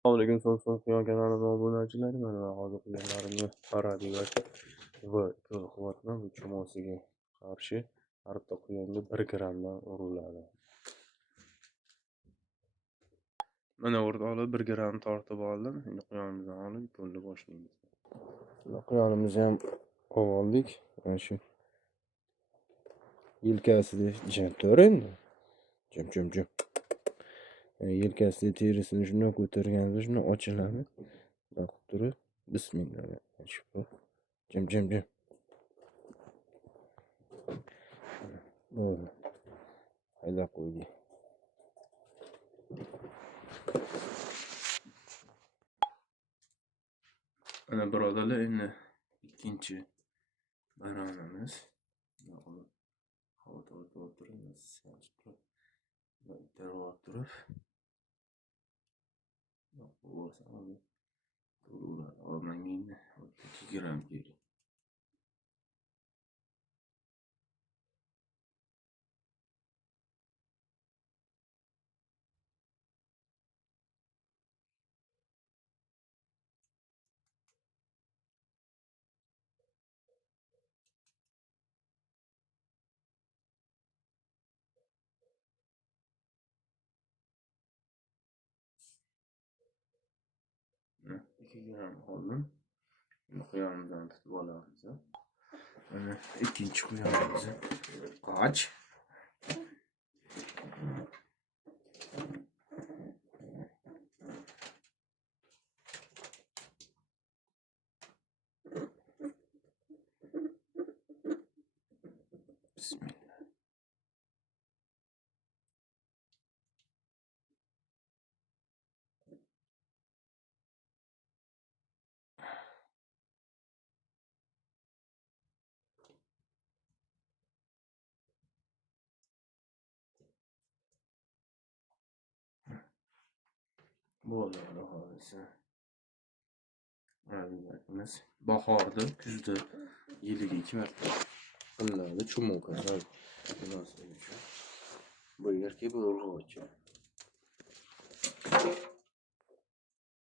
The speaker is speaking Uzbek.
Assalomualaikum So'zso'z Quyon kanali obunachilari. Mana hozir quyonlarimni qaradik va quvvatni bu chumosiga qarshi har bitta quyonga 1 grammdan uriladi. Mana o'rtoqlar 1 gramm tortib oldim. Endi quyonimizni olib yo'lga boshlaymiz. Quyonimizni ham oldik. Mana shu yelkasida jim tur endi. Jim. Yelkasida terisini shunday ko'targanimizda shunday ochiladi. Baqib turib, bismillah. Jim. Bo'ldi. Haydab qo'ydik. Ana birodarlar, endi ikkinchi baronimiz. Havo tortib turibmiz. Terib turib. Olmangin 2 gramm kerak. Mana 2 gramm oldim. Şimdi quyonimizdan tutib olamiz. Mana ikkinchi quyonimiz. Qoch. Bismillah. Bo'ldi xolos. Mana bahorda, kuzda yiliga 2 marta qilinadi chumoqlar. Bu yerga bu urg'ochi.